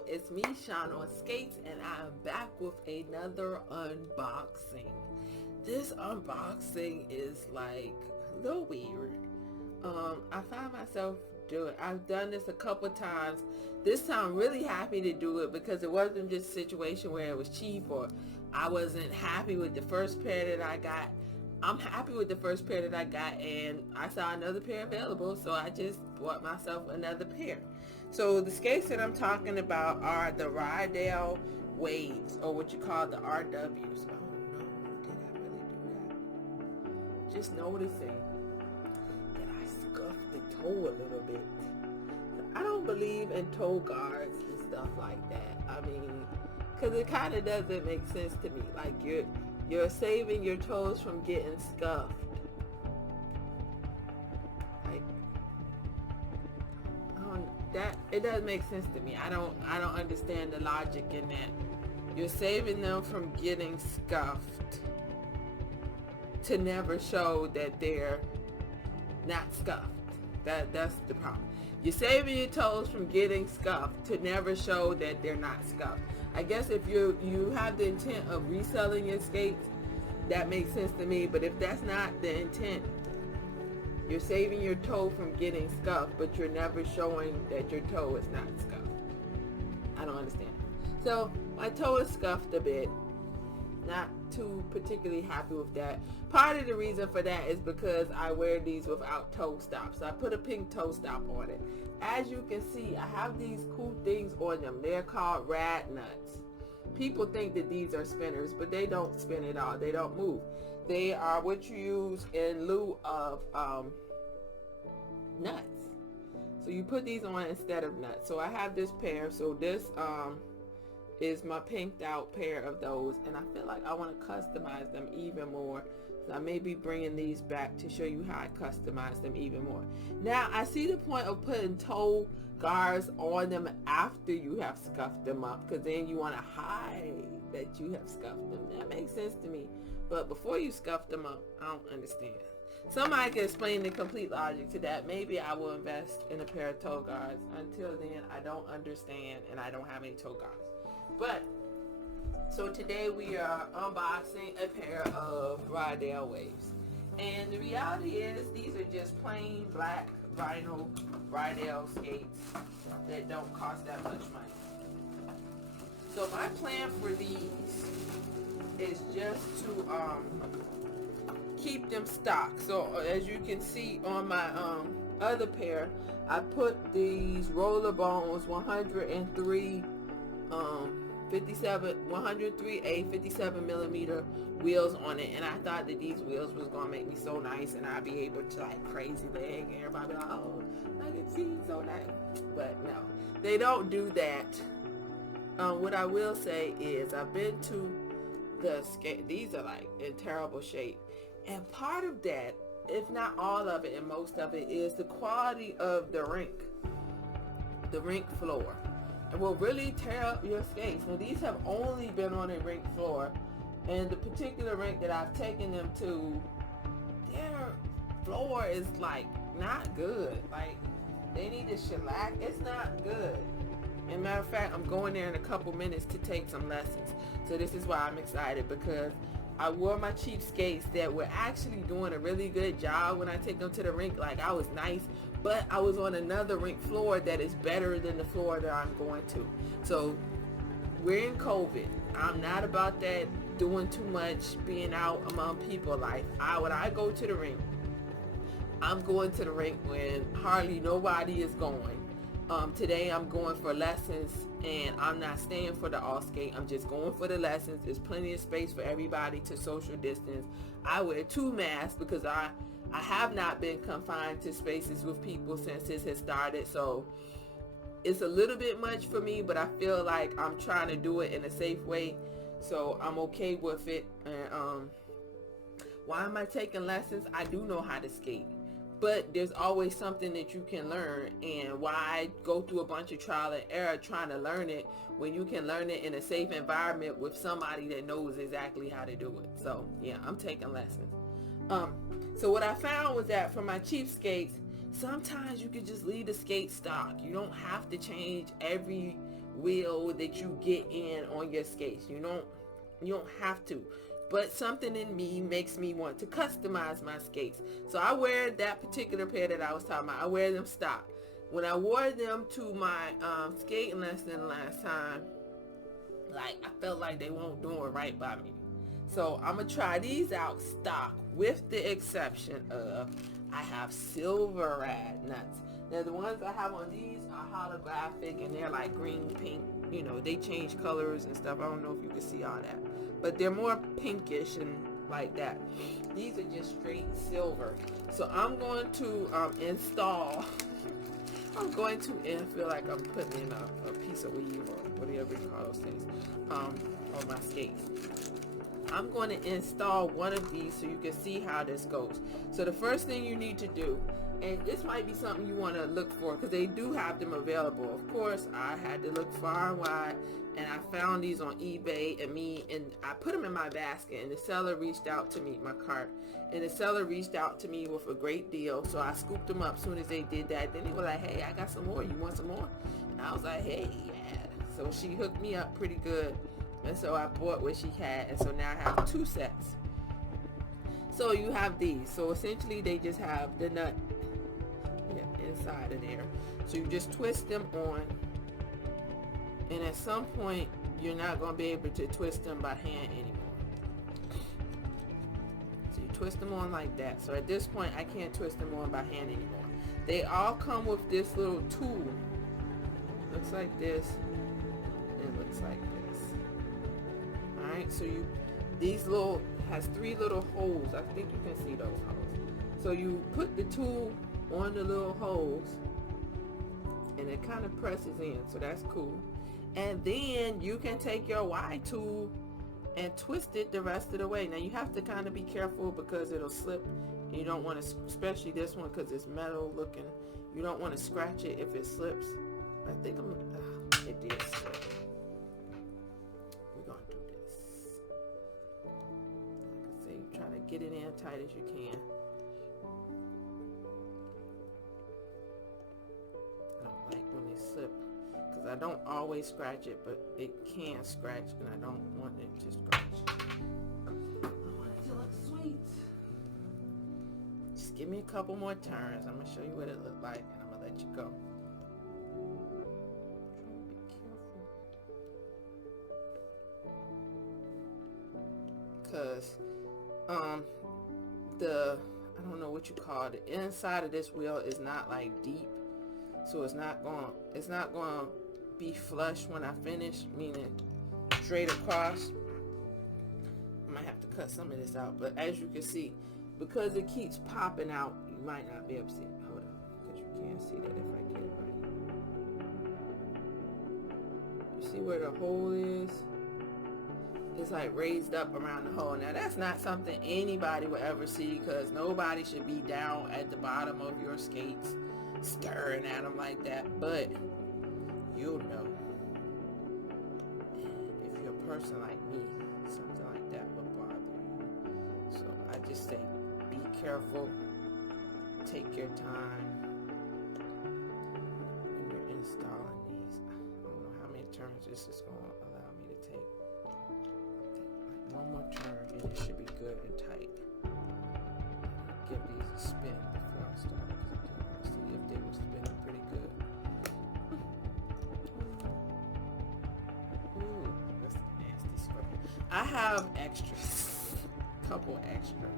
Hello, it's me, Riedell Skates, and I'm back with another unboxing. This unboxing is like a little weird. I find myself I've done this a couple times. This time I'm really happy to do it because it wasn't just a situation where it was cheap or I wasn't happy with the first pair that I got. I'm happy with the first pair that I got, and I saw another pair available, so I just bought myself another pair. So the skates that I'm talking about are the Riedell Waves, or what you call the RWs. Oh no, did I really do that? Just noticing that I scuffed the toe a little bit. I don't believe in toe guards and stuff like that. I mean, because it kind of doesn't make sense to me. Like you're saving your toes from getting scuffed. Like, it doesn't make sense to me. I don't understand the logic in that. You're saving them from getting scuffed to never show that they're not scuffed. That's the problem. You're saving your toes from getting scuffed to never show that they're not scuffed. I guess if you have the intent of reselling your skates, that makes sense to me. But if that's not the intent, you're saving your toe from getting scuffed, but you're never showing that your toe is not scuffed. I don't understand. So my toe is scuffed a bit. Not too particularly happy with that. Part of the reason for that is because I wear these without toe stops. So I put a pink toe stop on it. As you can see, I have these cool things on them. They're called Radnuts. People think that these are spinners, but they don't spin at all. They don't move. They are what you use in lieu of nuts. So you put these on instead of nuts. So I have this pair. So this is my pinked out pair of those, and I feel like I want to customize them even more. So I may be bringing these back to show you how I customize them even more. Now I see the point of putting toe guards on them after you have scuffed them up, because then you want to hide that you have scuffed them. That makes sense to me. But before you scuff them up, I don't understand. Somebody can explain the complete logic to that. Maybe I will invest in a pair of toe guards. Until then, I don't understand, and I don't have any toe guards. But so today we are unboxing a pair of Riedell Waves, and the reality is these are just plain black vinyl Riedell skates that don't cost that much money. So my plan for these is just to keep them stocked. So as you can see on my other pair, I put these roller bones 103 103A 57 millimeter wheels on it, and I thought that these wheels was gonna make me so nice, and I'd be able to like crazy leg, and everybody be like, oh, I can see so nice. But no, they don't do that. What I will say is I've been to the skate. These are like in terrible shape, and part of that, if not all of it and most of it, is the quality of the rink floor. It will really tear up your skates. Now these have only been on a rink floor, and the particular rink that I've taken them to, their floor is like not good. Like they need to shellac. It's not good. As a matter of fact, I'm going there in a couple minutes to take some lessons. So this is why I'm excited, because I wore my cheap skates that were actually doing a really good job when I take them to the rink. Like I was nice, but I was on another rink floor that is better than the floor that I'm going to. So we're in COVID. I'm not about that doing too much, being out among people. Like when I go to the rink, I'm going to the rink when hardly nobody is going. Today I'm going for lessons, and I'm not staying for the all skate. I'm just going for the lessons. There's plenty of space for everybody to social distance. I wear 2 masks because I have not been confined to spaces with people since this has started. So it's a little bit much for me, but I feel like I'm trying to do it in a safe way. So I'm okay with it. And why am I taking lessons? I do know how to skate, but there's always something that you can learn, and why go through a bunch of trial and error trying to learn it when you can learn it in a safe environment with somebody that knows exactly how to do it. So yeah, I'm taking lessons. So what I found was that for my cheap skates, sometimes you could just leave the skate stock. You don't have to change every wheel that you get in on your skates. You don't have to. But something in me makes me want to customize my skates. So I wear that particular pair that I was talking about. I wear them stock. When I wore them to my skating lesson last time, like, I felt like they weren't doing right by me. So I'm going to try these out stock, with the exception of I have silver Radnuts. Now the ones I have on these are holographic and they're like green, pink. You know, they change colors and stuff. I don't know if you can see all that. But they're more pinkish and like that. These are just straight silver. So I'm going to install... I'm going to, and feel like I'm putting in a piece of weave or whatever you call those things on my skates. I'm going to install one of these so you can see how this goes. So the first thing you need to do, and this might be something you want to look for because they do have them available. Of course, I had to look far and wide, and I found these on eBay, and I put them in my basket, and the seller reached out to me, my cart, and the seller reached out to me with a great deal. So I scooped them up as soon as they did that. Then they were like, hey, I got some more. You want some more? And I was like, hey, yeah. So she hooked me up pretty good. And so I bought what she had. And so now I have 2 sets. So you have these. So essentially they just have the nut inside of there. So you just twist them on. And at some point, you're not going to be able to twist them by hand anymore. So you twist them on like that. So at this point, I can't twist them on by hand anymore. They all come with this little tool. Looks like this. And looks like this. Alright, so these little, has 3 little holes. I think you can see those holes. So you put the tool on the little holes. And it kind of presses in. So that's cool. And then you can take your Y tool and twist it the rest of the way. Now you have to kind of be careful because it'll slip. You don't want to, especially this one because it's metal looking. You don't want to scratch it if it slips. I think it did slip. We're going to do this. Like I say, try to get it in tight as you can. I don't like when they slip. I don't always scratch it, but it can scratch, and I don't want it to scratch. I want it to look sweet. Just give me a couple more turns. I'm going to show you what it looked like, and I'm going to let you go. Be careful. Because I don't know what you call it, the inside of this wheel is not like deep. So it's not going to be flush when I finish, meaning straight across. I might have to cut some of this out, but as you can see, because it keeps popping out, you might not be able to see it. Hold up, because you can't see that if I get it right. You see where the hole is? It's like raised up around the hole. Now that's not something anybody will ever see, because nobody should be down at the bottom of your skates staring at them like that, but you'll know. And if you're a person like me, something like that would bother you. So I just say, be careful, take your time when you're installing these. I don't know how many turns this is going to allow me to take. Like one more turn and it should be good and tight. Give these a spin before I start. See if they were spinning pretty good. Ooh, that's a nasty scrap. I have extras. Couple extra.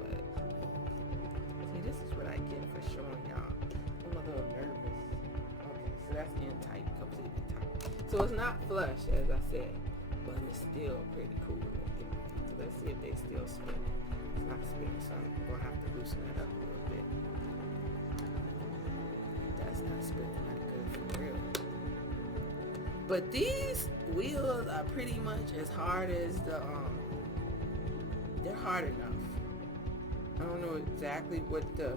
But see, this is what I get for showing y'all. I'm a little nervous. Okay, so that's in tight, completely tight. So it's not flush, as I said, but it's still pretty cool looking. So let's see if they still spinning. It's not spinning, so I'm gonna have to loosen it up a little bit. That's not spinning that good for real. But these wheels are pretty much as hard as they're hard enough. I don't know exactly what the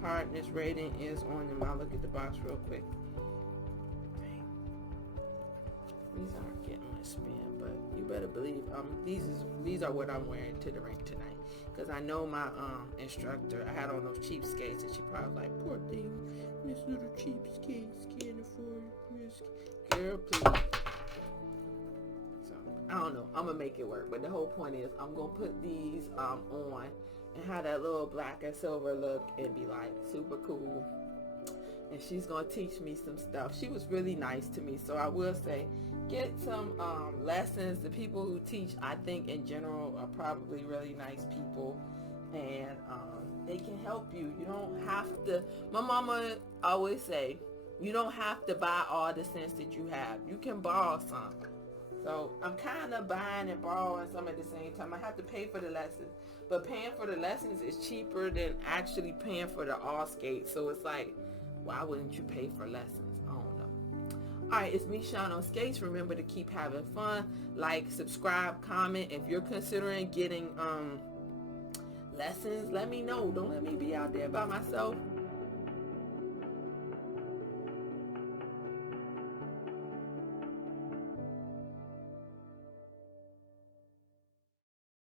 hardness rating is on them. I'll look at the box real quick. Dang. These aren't getting much spin, but you better believe these are what I'm wearing to the rink tonight. Because I know my instructor, I had on those cheap skates, and she probably like, poor thing, Miss Little Cheap Skates can't afford risk. here, please. So I don't know, I'm gonna make it work, but the whole point is I'm gonna put these on and have that little black and silver look and be like super cool. And she's gonna teach me some stuff. She was really nice to me, so I will say get some lessons. The people who teach, I think in general, are probably really nice people, and they can help you. You don't have to, my mama always say, you don't have to buy all the cents that you have. You can borrow some. So I'm kind of buying and borrowing some at the same time. I have to pay for the lessons, but paying for the lessons is cheaper than actually paying for the all skates. So it's like, why wouldn't you pay for lessons? I don't know. Alright, it's me, Sean on Skates. Remember to keep having fun. Like, subscribe, comment. If you're considering getting lessons, let me know. Don't let me be out there by myself.